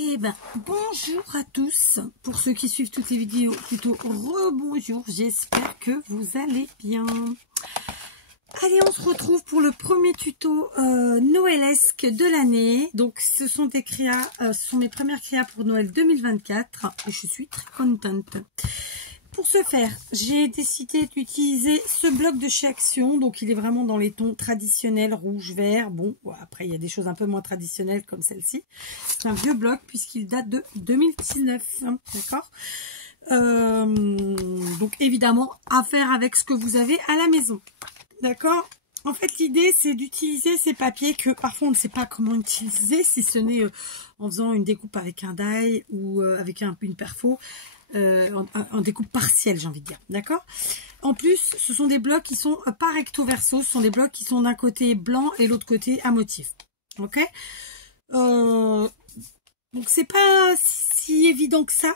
Eh ben, bonjour à tous. Pour ceux qui suivent toutes les vidéos, plutôt rebonjour. J'espère que vous allez bien. Allez, on se retrouve pour le premier tuto noëlesque de l'année. Donc, ce sont des créas, ce sont mes premières créas pour Noël 2024 et je suis très contente. Pour ce faire, j'ai décidé d'utiliser ce bloc de chez Action. Donc, il est vraiment dans les tons traditionnels, rouge, vert. Bon, après, il y a des choses un peu moins traditionnelles comme celle-ci. C'est un vieux bloc puisqu'il date de 2019. D'accord ? Donc, évidemment, à faire avec ce que vous avez à la maison. D'accord ? En fait, l'idée, c'est d'utiliser ces papiers que parfois on ne sait pas comment utiliser, si ce n'est en faisant une découpe avec un die ou avec une perfo. En découpe partielle, j'ai envie de dire, d'accord. En plus, ce sont des blocs qui sont pas recto verso, ce sont des blocs qui sont d'un côté blanc et l'autre côté à motif, ok. Donc c'est pas si évident que ça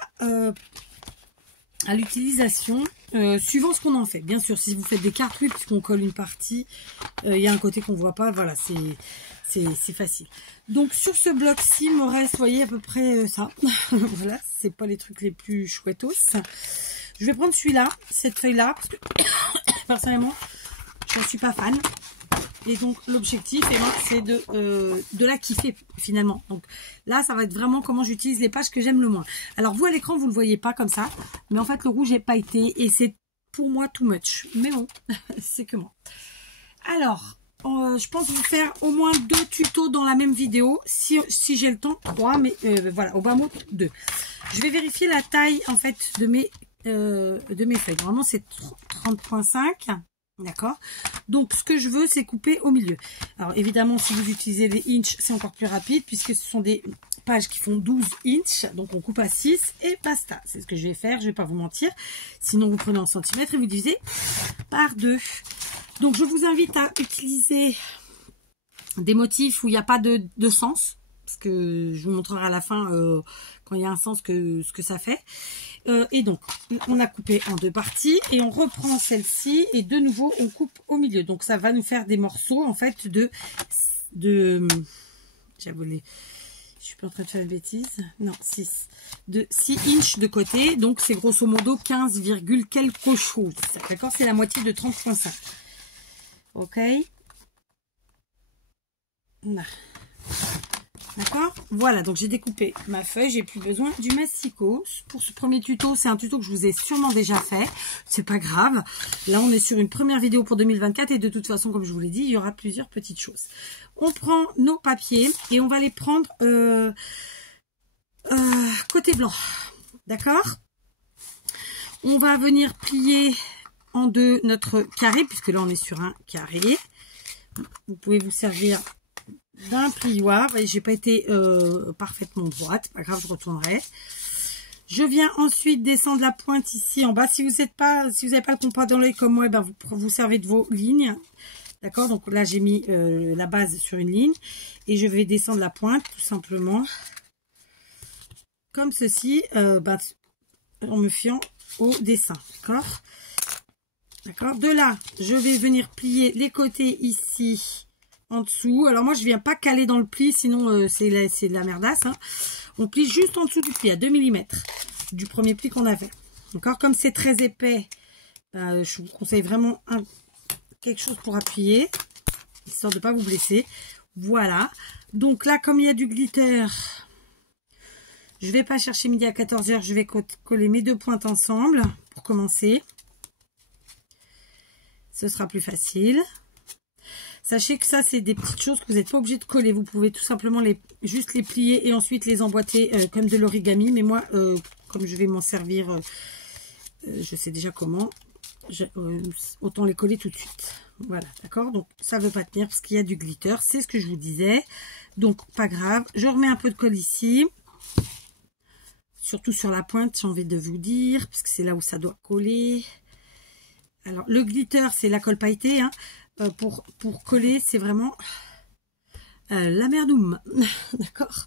à l'utilisation, suivant ce qu'on en fait. Bien sûr, si vous faites des cartes, oui, puisqu'on colle une partie, il y a un côté qu'on voit pas, voilà, c'est facile. Donc sur ce bloc-ci, il me reste, vous voyez, à peu près ça. Voilà, c'est pas les trucs les plus chouettos. Je vais prendre celui-là, cette feuille-là, parce que personnellement, je ne suis pas fan. Et donc l'objectif, eh ben, c'est de la kiffer finalement. Donc là, ça va être vraiment comment j'utilise les pages que j'aime le moins. Alors vous à l'écran, vous ne le voyez pas comme ça, mais en fait le rouge est pailleté et c'est pour moi too much. Mais bon, c'est que moi. Alors, je pense vous faire au moins 2 tutos dans la même vidéo. Si j'ai le temps, 3, mais voilà, au bas mot 2. Je vais vérifier la taille en fait de mes feuilles. Vraiment, c'est 30,5. D'accord. Donc, ce que je veux, c'est couper au milieu. Alors, évidemment, si vous utilisez les inches, c'est encore plus rapide puisque ce sont des pages qui font 12 inches. Donc, on coupe à 6 et basta. C'est ce que je vais faire. Je vais pas vous mentir. Sinon, vous prenez en centimètres et vous divisez par 2. Donc, je vous invite à utiliser des motifs où il n'y a pas de sens. Parce que je vous montrerai à la fin quand il y a un sens ce que ça fait. Et donc, on a coupé en 2 parties et on reprend celle-ci et de nouveau, on coupe au milieu. Donc, ça va nous faire des morceaux, en fait, j'avoue, je suis pas en train de faire une bêtise. Non, 6. De 6 inches de côté. Donc, c'est grosso modo 15, quelque chose. D'accord? C'est la moitié de 30,5. Ok? D'accord, voilà, donc j'ai découpé ma feuille, j'ai plus besoin du massicot. Pour ce premier tuto, c'est un tuto que je vous ai sûrement déjà fait, c'est pas grave. Là, on est sur une première vidéo pour 2024 et de toute façon, comme je vous l'ai dit, il y aura plusieurs petites choses. On prend nos papiers et on va les prendre côté blanc, d'accord. On va venir plier en 2 notre carré, puisque là, on est sur un carré. Vous pouvez vous servir d'un plioir. J'ai pas été parfaitement droite, pas grave, je retournerai. Je viens ensuite descendre la pointe ici en bas. Si vous n'avez pas le compas dans l'œil comme moi, ben vous servez de vos lignes. D'accord, donc là j'ai mis la base sur une ligne et je vais descendre la pointe tout simplement comme ceci, en me fiant au dessin. D'accord, de là je vais venir plier les côtés ici en dessous. Alors moi je viens pas caler dans le pli, sinon c'est de la merdasse, hein. On plie juste en dessous du pli à 2 mm du premier pli qu'on a fait. D'accord, comme c'est très épais, je vous conseille vraiment quelque chose pour appuyer, histoire de pas vous blesser. Voilà, donc là comme il y a du glitter, je vais pas chercher midi à 14 h, je vais coller mes 2 pointes ensemble pour commencer. Ce sera plus facile. Sachez que ça, c'est des petites choses que vous n'êtes pas obligé de coller. Vous pouvez tout simplement juste les plier et ensuite les emboîter comme de l'origami. Mais moi, comme je vais m'en servir, je sais déjà comment, autant les coller tout de suite. Voilà, d'accord. Donc, ça ne veut pas tenir parce qu'il y a du glitter. C'est ce que je vous disais. Donc, pas grave. Je remets un peu de colle ici. Surtout sur la pointe, j'ai envie de vous dire, parce que c'est là où ça doit coller. Alors, le glitter, c'est la colle pailletée, hein. Pour coller, c'est vraiment la merdoum. D'accord,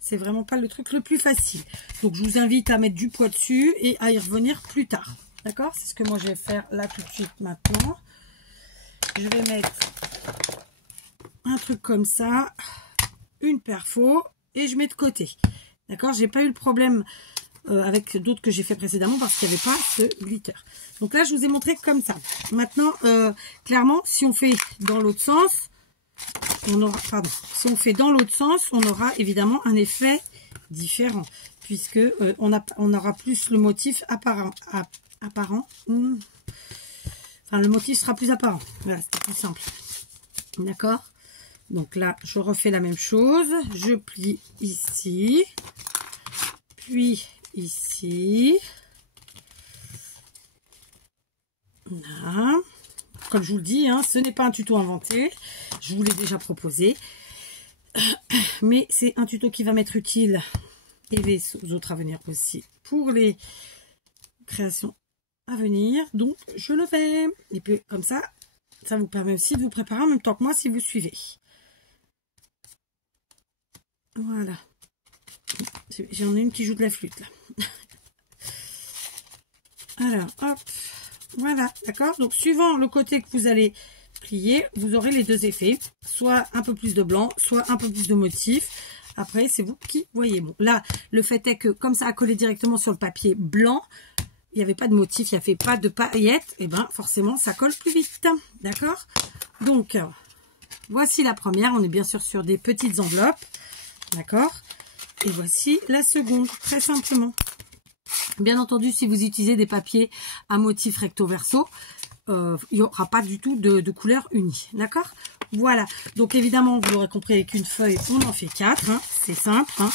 c'est vraiment pas le truc le plus facile. Donc je vous invite à mettre du poids dessus et à y revenir plus tard. D'accord, c'est ce que moi je vais faire là tout de suite maintenant. Je vais mettre un truc comme ça, une perfo et je mets de côté. D'accord, j'ai pas eu le problème avec d'autres que j'ai fait précédemment parce qu'il n'y avait pas ce glitter. Donc là, je vous ai montré comme ça. Maintenant, clairement, si on fait dans l'autre sens, on aura, pardon, si on fait dans l'autre sens, on aura évidemment un effet différent puisque on aura plus le motif apparent. Enfin, le motif sera plus apparent. Voilà, c'est plus simple. D'accord? Donc là, je refais la même chose. Je plie ici. Puis ici. Là. Comme je vous le dis, hein, ce n'est pas un tuto inventé. Je vous l'ai déjà proposé. Mais c'est un tuto qui va m'être utile et les autres à venir aussi pour les créations à venir. Donc, je le fais. Et puis, comme ça, ça vous permet aussi de vous préparer en même temps que moi si vous suivez. Voilà. J'en ai une qui joue de la flûte, là. Alors, hop. Voilà, d'accord. Donc, suivant le côté que vous allez plier, vous aurez les deux effets. Soit un peu plus de blanc, soit un peu plus de motif. Après, c'est vous qui voyez. Bon, là, le fait est que, comme ça a collé directement sur le papier blanc, il n'y avait pas de motif, il n'y avait pas de paillettes, et bien forcément ça colle plus vite, d'accord? Donc voici la première, on est bien sûr sur des petites enveloppes, d'accord? Et voici la seconde, très simplement. Bien entendu, si vous utilisez des papiers à motif recto verso, il n'y aura pas du tout de couleur unie, d'accord? Voilà, donc évidemment vous l'aurez compris, avec une feuille on en fait 4, hein, c'est simple, hein.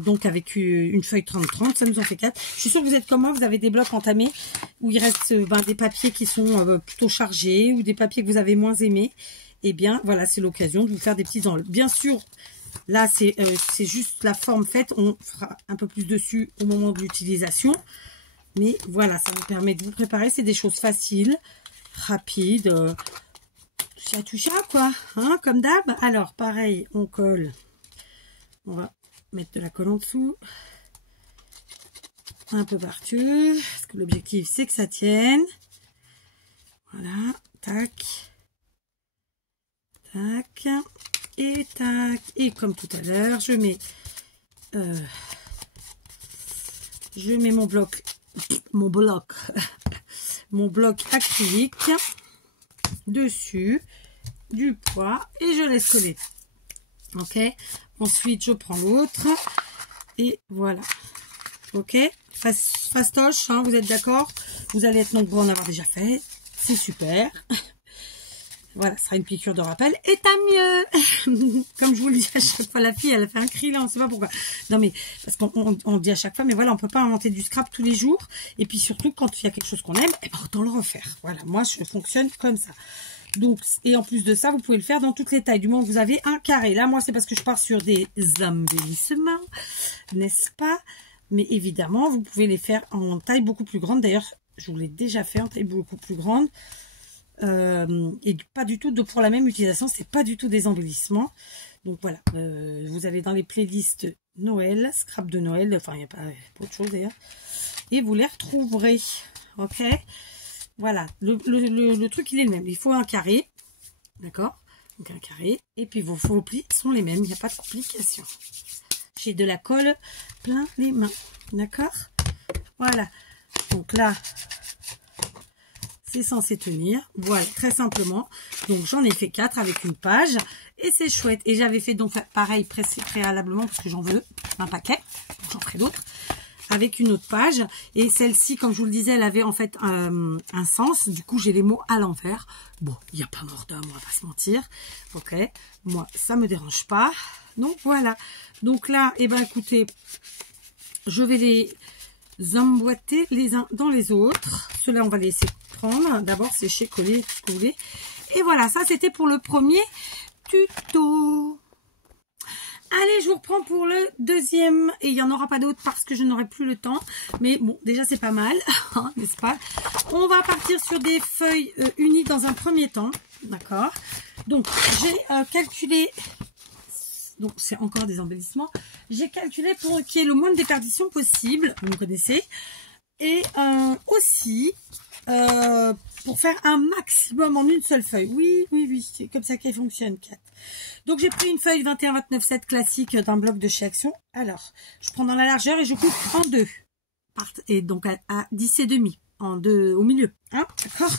Donc avec une feuille 30-30, ça nous en fait 4. Je suis sûre que vous êtes comme moi, vous avez des blocs entamés où il reste des papiers qui sont plutôt chargés ou des papiers que vous avez moins aimés. Et bien voilà, c'est l'occasion de vous faire des petites enveloppes. Bien sûr, là c'est juste la forme faite, on fera un peu plus dessus au moment de l'utilisation. Mais voilà, ça vous permet de vous préparer, c'est des choses faciles, rapides, touche à quoi, hein, comme d'hab. Alors pareil, on colle, on va mettre de la colle en dessous, un peu partout, parce que l'objectif c'est que ça tienne. Voilà, tac, tac, et tac. Et comme tout à l'heure, je mets mon bloc acrylique dessus, du poids, et je laisse coller. Ok, ensuite je prends l'autre et voilà. Ok, fastoche, hein, vous êtes d'accord? Vous allez être nombreux à en avoir déjà fait, c'est super. Voilà, ce sera une piqûre de rappel et tant mieux. Comme je vous le dis à chaque fois, la fille elle a fait un cri là, on ne sait pas pourquoi. Non mais parce qu'on dit à chaque fois, mais voilà, on peut pas inventer du scrap tous les jours. Et puis surtout quand il y a quelque chose qu'on aime, eh ben, autant le refaire. Voilà, moi je fonctionne comme ça. Donc, et en plus de ça, vous pouvez le faire dans toutes les tailles, du moment que vous avez un carré. Là, moi, c'est parce que je pars sur des embellissements, n'est-ce pas? Mais évidemment, vous pouvez les faire en taille beaucoup plus grande. D'ailleurs, je vous l'ai déjà fait en taille beaucoup plus grande. Et pas du tout pour la même utilisation, c'est pas du tout des embellissements. Donc voilà, vous allez dans les playlists Noël, scrap de Noël, enfin, il n'y a pas autre chose d'ailleurs. Et vous les retrouverez, ok? Voilà, le truc il est le même, il faut un carré, d'accord? Donc un carré, et puis vos faux plis sont les mêmes, il n'y a pas de complication. J'ai de la colle plein les mains, d'accord? Voilà, donc là, c'est censé tenir, voilà, très simplement. Donc j'en ai fait 4 avec une page, et c'est chouette. Et j'avais fait donc pareil préalablement, parce que j'en veux un paquet, j'en ferai d'autres. Avec une autre page, et celle-ci, comme je vous le disais, elle avait en fait un sens, du coup j'ai les mots à l'envers. Bon, il n'y a pas mort d'homme, on va pas se mentir, ok, moi ça me dérange pas, donc voilà. Donc là, et ben écoutez, je vais les emboîter les uns dans les autres. Ceux-là on va les laisser prendre, d'abord sécher, coller, tout ce que vous voulez, et voilà, ça c'était pour le premier tuto. Allez, je vous reprends pour le deuxième. Et il n'y en aura pas d'autres parce que je n'aurai plus le temps. Mais bon, déjà, c'est pas mal, n'est-ce pas? On va partir sur des feuilles unies dans un premier temps. D'accord? Donc, j'ai calculé... Donc, c'est encore des embellissements. J'ai calculé pour qu'il y ait le moins de déperdition possible. Vous me connaissez. Et aussi, pour faire un maximum en une seule feuille. Oui, c'est comme ça qu'elle fonctionne, Kat. Donc, j'ai pris une feuille 21-29-7 classique d'un bloc de chez Action. Alors, je prends dans la largeur et je coupe en deux. Et donc, à 10,5 en deux au milieu. Hein, d'accord?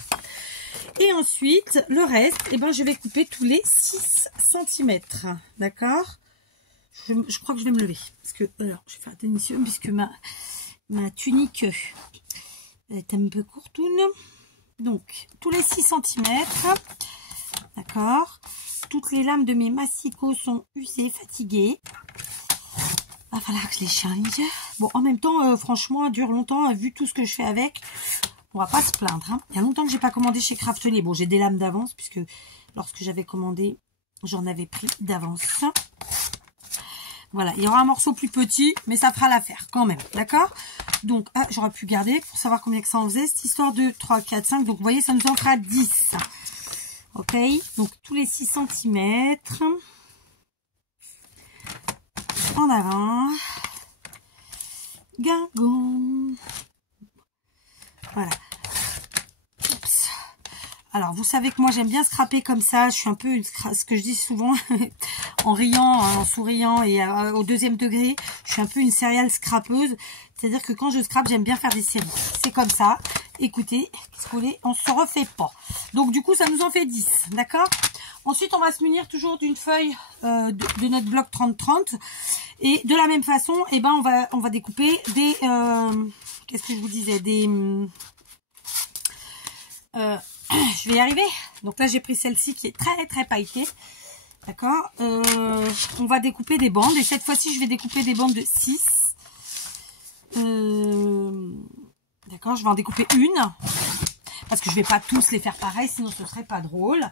Et ensuite, le reste, eh ben, je vais couper tous les 6 cm. D'accord? Je crois que je vais me lever. Parce que, alors, je vais faire attention puisque ma tunique est un peu courtoune. Donc, tous les 6 cm. D'accord? Toutes les lames de mes massicots sont usées, fatiguées. Va falloir que je les change. Bon, en même temps, franchement, elle dure longtemps. Vu tout ce que je fais avec, on va pas se plaindre. Hein. Il y a longtemps que j'ai pas commandé chez Craftelier. Bon, j'ai des lames d'avance puisque lorsque j'avais commandé, j'en avais pris d'avance. Voilà, il y aura un morceau plus petit, mais ça fera l'affaire quand même, d'accord? Donc, ah, j'aurais pu garder pour savoir combien que ça en faisait. Cette histoire de 3, 4, 5. Donc, vous voyez, ça nous en fera 10. Ok, donc tous les 6 cm. En avant. Guingon. Voilà. Oups. Alors, vous savez que moi, j'aime bien scraper comme ça. Je suis un peu, ce que je dis souvent, en riant, en souriant et au deuxième degré, je suis un peu une serial scrapeuse. C'est-à-dire que quand je scrape, j'aime bien faire des séries. C'est comme ça. Écoutez, qu'est-ce qu'on est? On se refait pas. Donc, du coup, ça nous en fait 10. D'accord? Ensuite, on va se munir toujours d'une feuille de notre bloc 30-30. Et de la même façon, eh ben, on va découper des... qu'est-ce que je vous disais? Des... je vais y arriver. Donc là, j'ai pris celle-ci qui est très, très pailletée. D'accord? On va découper des bandes. Et cette fois-ci, je vais découper des bandes de 6. D'accord? Je vais en découper une. Parce que je vais pas tous les faire pareil, sinon ce serait pas drôle.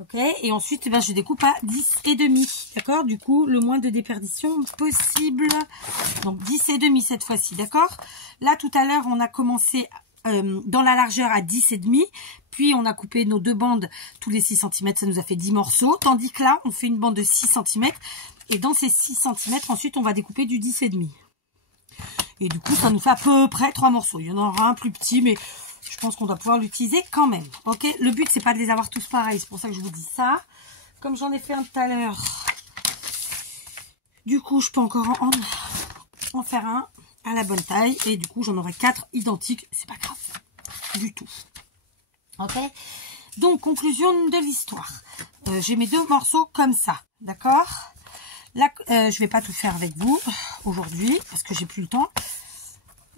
Ok, et ensuite, eh ben, je découpe à 10,5. D'accord? Du coup, le moins de déperdition possible. Donc, 10,5 cette fois-ci. D'accord? Là, tout à l'heure, on a commencé dans la largeur à 10,5. Puis, on a coupé nos deux bandes tous les 6 cm. Ça nous a fait 10 morceaux. Tandis que là, on fait une bande de 6 cm. Et dans ces 6 cm, ensuite, on va découper du 10,5. Et du coup, ça nous fait à peu près 3 morceaux. Il y en aura un plus petit, mais... je pense qu'on doit pouvoir l'utiliser quand même. Ok, le but, c'est pas de les avoir tous pareils. C'est pour ça que je vous dis ça. Comme j'en ai fait un tout à l'heure. Du coup, je peux encore en faire un à la bonne taille. Et du coup, j'en aurai 4 identiques. C'est pas grave. Du tout. Ok. Donc, conclusion de l'histoire. J'ai mes deux morceaux comme ça. D'accord. Là, je vais pas tout faire avec vous aujourd'hui. Parce que j'ai plus le temps.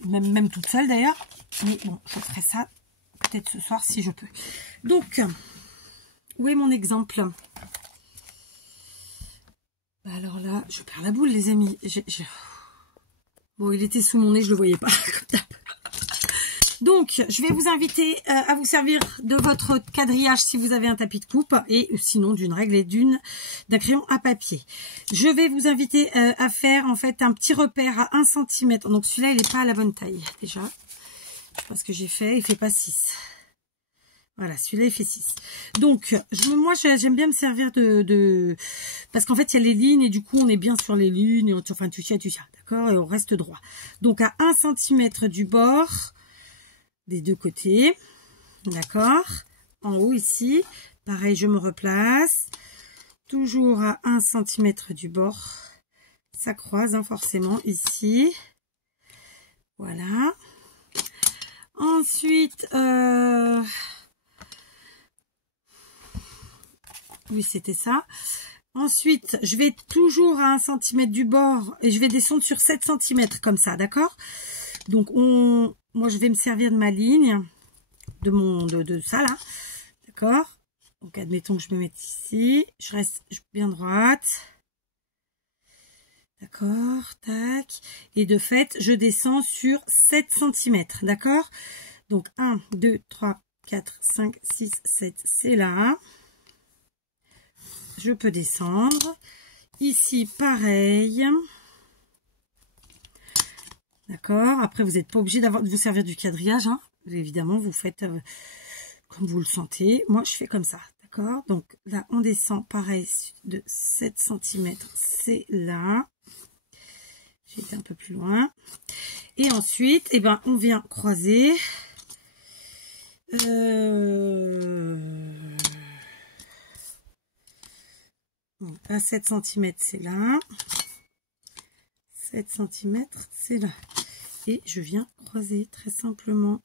Même toute seule d'ailleurs. Mais bon, je ferai ça peut-être ce soir si je peux. Donc, où est mon exemple? Alors là, je perds la boule, les amis. Bon, il était sous mon nez, je le voyais pas. Donc, je vais vous inviter à vous servir de votre quadrillage si vous avez un tapis de coupe et sinon d'une règle et d'un crayon à papier. Je vais vous inviter à faire en fait un petit repère à 1 cm. Donc, celui-là, il n'est pas à la bonne taille déjà. Je sais pas ce que j'ai fait, il fait pas 6. Voilà, celui-là il fait 6. Donc, moi j'aime bien me servir parce qu'en fait il y a les lignes et du coup on est bien sur les lignes, et enfin tu sais, d'accord, et on reste droit. Donc à 1 cm du bord, des deux côtés, d'accord, en haut ici, pareil je me replace, toujours à 1 cm du bord, ça croise hein, forcément ici, voilà. Ensuite, oui, c'était ça. Ensuite, je vais toujours à 1 cm du bord et je vais descendre sur 7 cm comme ça, d'accord? Donc, moi, je vais me servir de ma ligne, de ça là, d'accord? Donc, admettons que je me mette ici. Je reste bien droite. D'accord, tac. Et de fait, je descends sur 7 cm, d'accord? Donc, 1, 2, 3, 4, 5, 6, 7, c'est là. Je peux descendre. Ici, pareil. D'accord? Après, vous n'êtes pas obligé de vous servir du quadrillage, hein. Évidemment, vous faites comme vous le sentez. Moi, je fais comme ça, d'accord? Donc, là, on descend, pareil, de 7 cm, c'est là. J'ai été un peu plus loin. Et ensuite, eh ben, on vient croiser. À 7 cm, c'est là. 7 cm, c'est là. Et je viens croiser très simplement.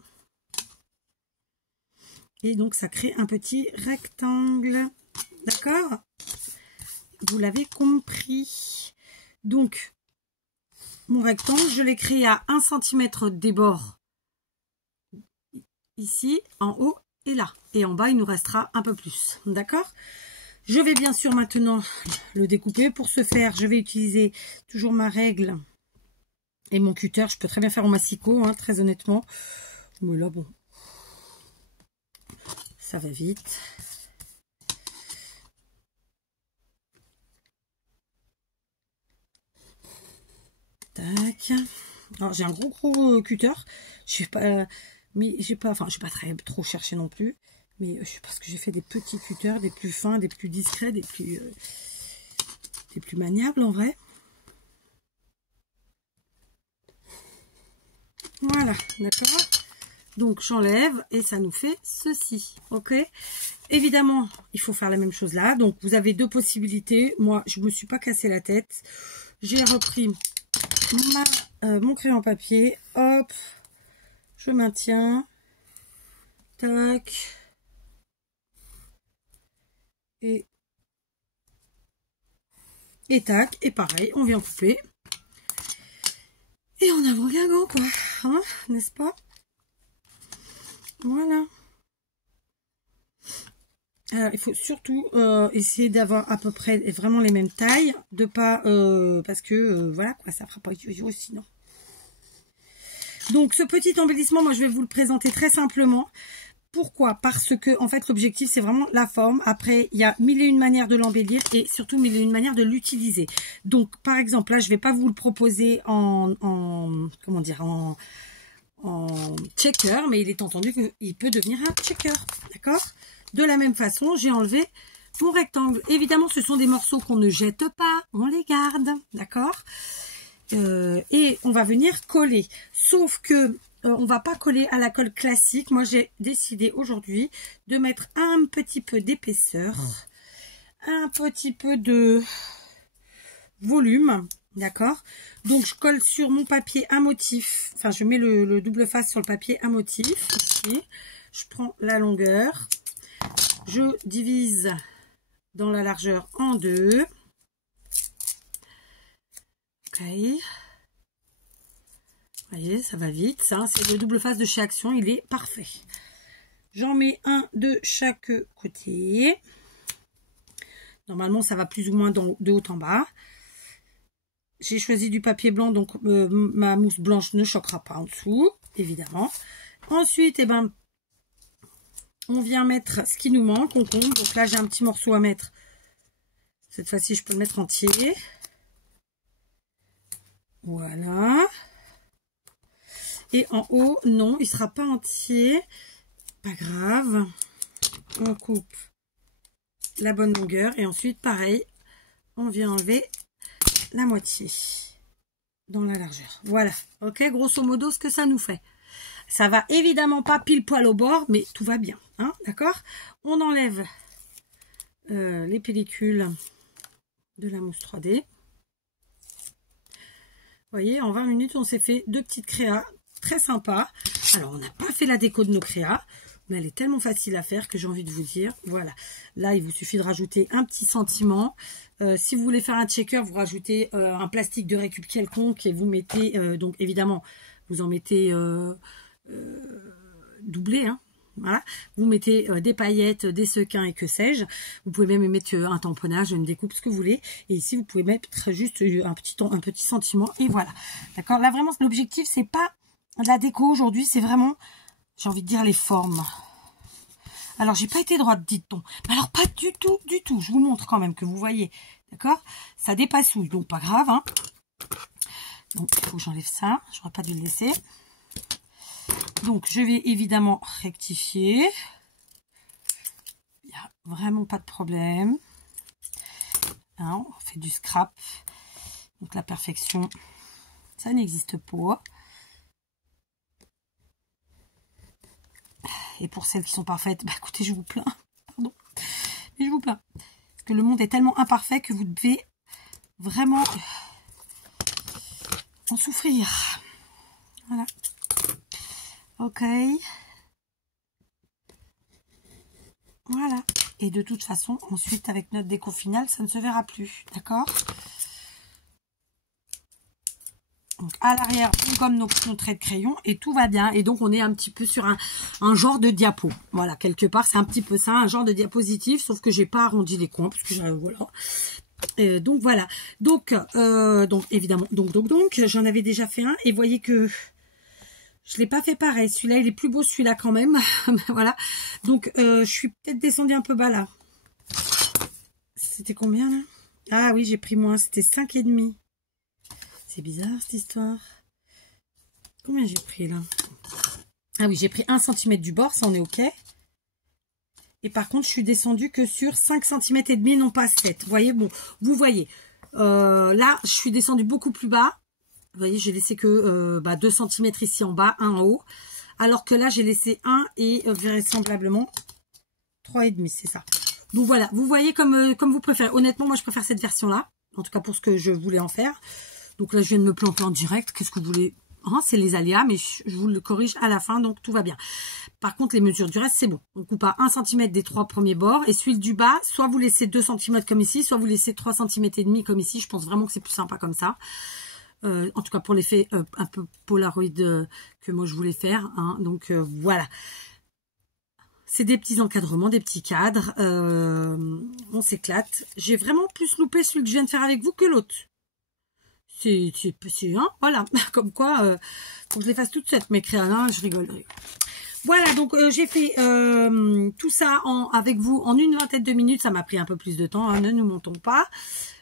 Et donc, ça crée un petit rectangle. D'accord? Vous l'avez compris. Donc, mon rectangle, je l'ai créé à 1 cm des bords. Ici, en haut et là. Et en bas, il nous restera un peu plus. D'accord? Je vais bien sûr maintenant le découper. Pour ce faire, je vais utiliser toujours ma règle et mon cutter. Je peux très bien faire au massicot, hein, très honnêtement. Mais là, bon, ça va vite. Tac. Alors, j'ai un gros cutter. Je sais pas, mais j'ai pas, enfin, je vais pas trop chercher non plus. Mais je pense que j'ai fait des petits cutters, des plus fins, des plus discrets, des plus maniables en vrai. Voilà, d'accord. Donc j'enlève et ça nous fait ceci, ok. Évidemment, il faut faire la même chose là. Donc vous avez deux possibilités. Moi, je me suis pas cassé la tête. J'ai repris mon crayon papier. Hop, je maintiens. Tac. Et tac. Et pareil, on vient couper. Et en avant Guingamp, quoi. Hein, n'est-ce pas? Voilà. Alors, il faut surtout essayer d'avoir à peu près vraiment les mêmes tailles, de pas parce que voilà quoi, ça fera pas yo-yo sinon. Donc ce petit embellissement, moi je vais vous le présenter très simplement. Pourquoi? Parce que en fait l'objectif c'est vraiment la forme. Après il y a mille et une manières de l'embellir et surtout mille et une manières de l'utiliser. Donc par exemple là je vais pas vous le proposer en comment dire en checker, mais il est entendu qu'il peut devenir un checker, d'accord? De la même façon, j'ai enlevé mon rectangle. Évidemment, ce sont des morceaux qu'on ne jette pas, on les garde, d'accord? Et on va venir coller. Sauf que on va pas coller à la colle classique. Moi, j'ai décidé aujourd'hui de mettre un petit peu d'épaisseur, un petit peu de volume, d'accord? Donc, je colle sur mon papier un motif. Enfin, je mets le double face sur le papier un motif, ici. Je prends la longueur. Je divise dans la largeur en deux. Ok. Vous voyez, ça va vite. Ça, c'est le double face de chez Action. Il est parfait. J'en mets un de chaque côté. Normalement, ça va plus ou moins de haut en bas. J'ai choisi du papier blanc, donc ma mousse blanche ne choquera pas en dessous, évidemment. Ensuite, eh ben, on vient mettre ce qui nous manque, on compte. Donc là, j'ai un petit morceau à mettre. Cette fois-ci, je peux le mettre entier. Voilà. Et en haut, non, il ne sera pas entier. Pas grave. On coupe la bonne longueur. Et ensuite, pareil, on vient enlever la moitié dans la largeur. Voilà. Ok, grosso modo, ce que ça nous fait. Ça va évidemment pas pile poil au bord, mais tout va bien. Hein, d'accord? On enlève les pellicules de la mousse 3D. Vous voyez, en 20 minutes, on s'est fait deux petites créas très sympas. Alors, on n'a pas fait la déco de nos créas, mais elle est tellement facile à faire que j'ai envie de vous dire. Voilà. Là, il vous suffit de rajouter un petit sentiment. Si vous voulez faire un checker, vous rajoutez un plastique de récup quelconque et vous mettez, donc évidemment, vous en mettez doublé, hein. Voilà, vous mettez des paillettes, des sequins et que sais-je. Vous pouvez même mettre un tamponnage, une découpe, ce que vous voulez. Et ici, vous pouvez mettre juste un petit sentiment. Et voilà. D'accord. Là, vraiment, l'objectif, c'est pas de la déco aujourd'hui. C'est vraiment, j'ai envie de dire, les formes. Alors, j'ai pas été droite, dites-on. Mais alors, pas du tout, du tout. Je vous montre quand même que vous voyez. D'accord. Ça dépassouille, donc pas grave. Hein. Donc, il faut que j'enlève ça. J'aurais pas dû le laisser. Donc, je vais évidemment rectifier. Il n'y a vraiment pas de problème. Hein, on fait du scrap. Donc, la perfection, ça n'existe pas. Et pour celles qui sont parfaites, bah écoutez, je vous plains. Pardon. Mais je vous plains. Parce que le monde est tellement imparfait que vous devez vraiment en souffrir. Voilà. Ok. Voilà. Et de toute façon, ensuite, avec notre déco finale, ça ne se verra plus. D'accord? Donc, à l'arrière, on gomme nos traits de crayon et tout va bien. Et donc, on est un petit peu sur un genre de diapo. Voilà, quelque part, c'est un petit peu ça, un genre de diapositive, sauf que j'ai pas arrondi les coins, parce que voilà. Donc, voilà. Donc, évidemment, j'en avais déjà fait un. Et voyez que je l'ai pas fait pareil. Celui-là, il est plus beau, celui-là, quand même. Voilà. Donc, je suis peut-être descendue un peu bas, là. C'était combien, là? Ah oui, j'ai pris moins. C'était 5,5. C'est bizarre cette histoire. Combien j'ai pris là? Ah oui, j'ai pris 1 cm du bord, ça on est ok. Et par contre, je suis descendue que sur 5 cm et demi, non pas 7. Vous voyez, bon, vous voyez. Là, je suis descendue beaucoup plus bas. Vous voyez, j'ai laissé que 2 cm ici en bas, 1 en haut. Alors que là, j'ai laissé 1 et vraisemblablement 3,5, c'est ça. Donc voilà, vous voyez comme vous préférez. Honnêtement, moi je préfère cette version-là. En tout cas pour ce que je voulais en faire. Donc là, je viens de me planter en direct. Qu'est-ce que vous voulez? Hein, c'est les aléas, mais je vous le corrige à la fin, donc tout va bien. Par contre, les mesures du reste, c'est bon. On coupe à 1 cm des 3 premiers bords. Et celui du bas, soit vous laissez 2 cm comme ici, soit vous laissez 3 cm et demi comme ici. Je pense vraiment que c'est plus sympa comme ça. En tout cas, pour l'effet un peu Polaroid que moi, je voulais faire. Hein. Donc, voilà. C'est des petits encadrements, des petits cadres. On s'éclate. J'ai vraiment plus loupé celui que je viens de faire avec vous que l'autre. C'est hein, voilà, comme quoi, faut que je les fasse toutes sept, mes crayons, je rigole. Voilà, donc j'ai fait tout ça avec vous en une vingtaine de minutes. Ça m'a pris un peu plus de temps, hein, ne nous montons pas,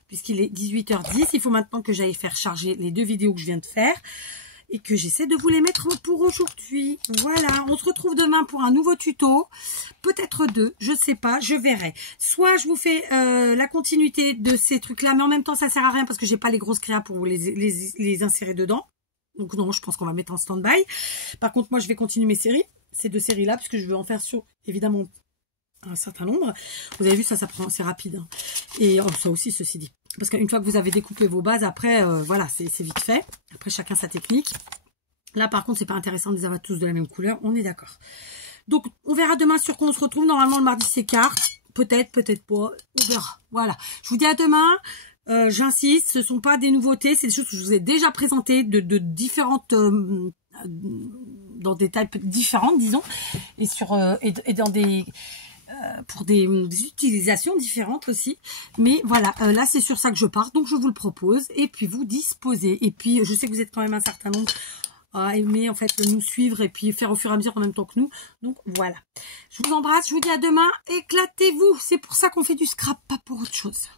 puisqu'il est 18h10. Il faut maintenant que j'aille faire charger les 2 vidéos que je viens de faire et que j'essaie de vous les mettre pour aujourd'hui. Voilà, on se retrouve demain pour un nouveau tuto. Peut-être 2, je sais pas, je verrai. Soit je vous fais la continuité de ces trucs-là, mais en même temps, ça sert à rien parce que j'ai pas les grosses créas pour vous les insérer dedans. Donc non, je pense qu'on va mettre en stand-by. Par contre, moi, je vais continuer mes séries, ces 2 séries-là, parce que je veux en faire sur, évidemment, un certain nombre. Vous avez vu, ça prend, c'est rapide. Hein. Et ça aussi, ceci dit. Parce qu'une fois que vous avez découpé vos bases, après, voilà, c'est vite fait. Après, chacun sa technique. Là, par contre, c'est pas intéressant de les avoir tous de la même couleur. On est d'accord. Donc, on verra demain sur quoi on se retrouve. Normalement, le mardi, c'est carte. Peut-être, peut-être pas. On verra. Voilà. Je vous dis à demain. J'insiste, ce sont pas des nouveautés. C'est des choses que je vous ai déjà présentées de différentes... dans des tailles différentes, disons. Et, et dans des... pour des utilisations différentes aussi. Mais voilà, là, c'est sur ça que je pars. Donc, je vous le propose. Et puis, vous disposez. Et puis, je sais que vous êtes quand même un certain nombre à aimer, en fait, nous suivre et puis faire au fur et à mesure en même temps que nous. Donc, voilà. Je vous embrasse. Je vous dis à demain. Éclatez-vous. C'est pour ça qu'on fait du scrap, pas pour autre chose.